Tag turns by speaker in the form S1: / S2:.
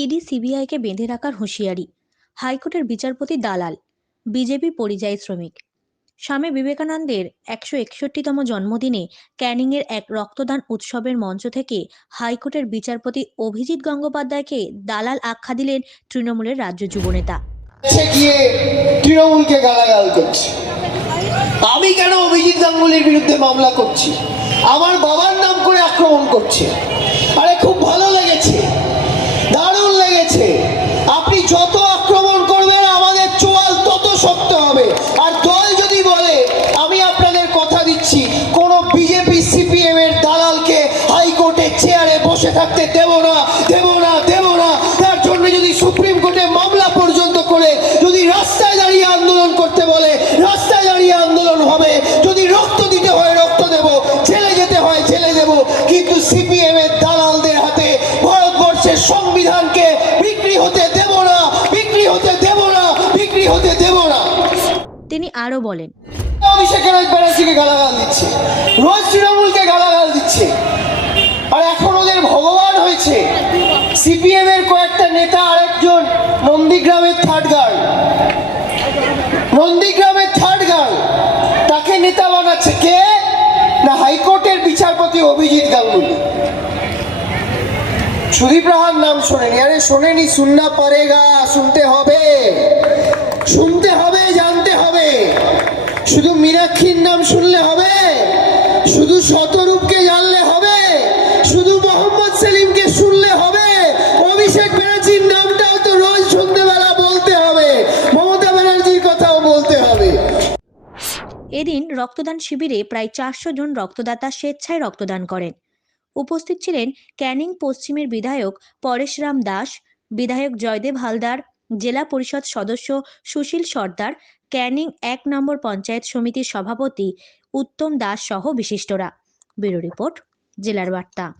S1: ED সিবিআইকে বেঁধে রাখার হুঁশিয়ারি। হাইকোর্টের বিচারপতি দালাল, বিজেপি পরিযায়ী শ্রমিক। স্বামী বিবেকানন্দের একশো একষট্টিতম জন্মদিনে ক্যানিংয়ের এক রক্তদান উৎসবের মঞ্চ থেকে হাইকোর্টের বিচারপতি অভিজিৎ গঙ্গোপাধ্যায়কে দালাল আখ্যা দিলেন তৃণমূলের রাজ্য যুবনেতা।
S2: তৃণমূলকে গালাগাল করছে। আমি কেন অভিজিৎ গাঙ্গুলির বিরুদ্ধে মামলা করছি? আমার বাবার নাম করে আক্রমণ করছে। আরে খুব ভালো বসে থাকতে দেব না দেব না দেব না। তার জন্য যদি সুপ্রিম কোর্টে মামলা পর্যন্ত করে যদি রাস্তায় দাঁড়িয়ে আন্দোলন করতে বলে রাস্তায় দাঁড়িয়ে আন্দোলন হবে যদি রক্ত দিতে হয় রক্ত দেব জেলে যেতে হয় জেলে দেব। কিন্তু সিপিএম এর দালালদের হাতে ভারতবর্ষের সংবিধানকে বিক্রি হতে দেব না বিক্রি হতে দেব না বিক্রি হতে দেব না।
S1: তিনি আরও বলেন
S2: অভিষেক ব্যানার্জিকে গালাগাল দিচ্ছে। রোজ তৃণমূলকে গালাগাল দিচ্ছে। কয়েকটা নেতা আরেকজন, নন্দীগ্রামের থার্ড গার্ল নন্দীগ্রামের থার্ড গার্ল তাকে নেতা বানাচ্ছে কে? না হাইকোর্টের বিচারপতি অভিজিৎ গাঙ্গুলি। সুদীপ রাহার নাম শোনেনি। আরে শোনেনি শুননা পারেগা, শুনতে হবে। শুনতে হবে, জানতে হবে। শুধু মীনাক্ষীর নাম শুনলে হবে। শুধু শতরূপকে জানলে হবে। শুধু মোহাম্মদ সেলিমকে
S1: এদিন রক্তদান শিবিরে প্রায় চারশো জন রক্তদাতা স্বেচ্ছায় রক্তদান করেন। উপস্থিত ছিলেন ক্যানিং পশ্চিমের বিধায়ক পরেশরাম দাস, বিধায়ক জয়দেব হালদার, জেলা পরিষদ সদস্য সুশীল সর্দার, ক্যানিং এক নম্বর পঞ্চায়েত সমিতির সভাপতি উত্তম দাস সহ বিশিষ্টরা। ব্যুরো রিপোর্ট, জেলার বার্তা।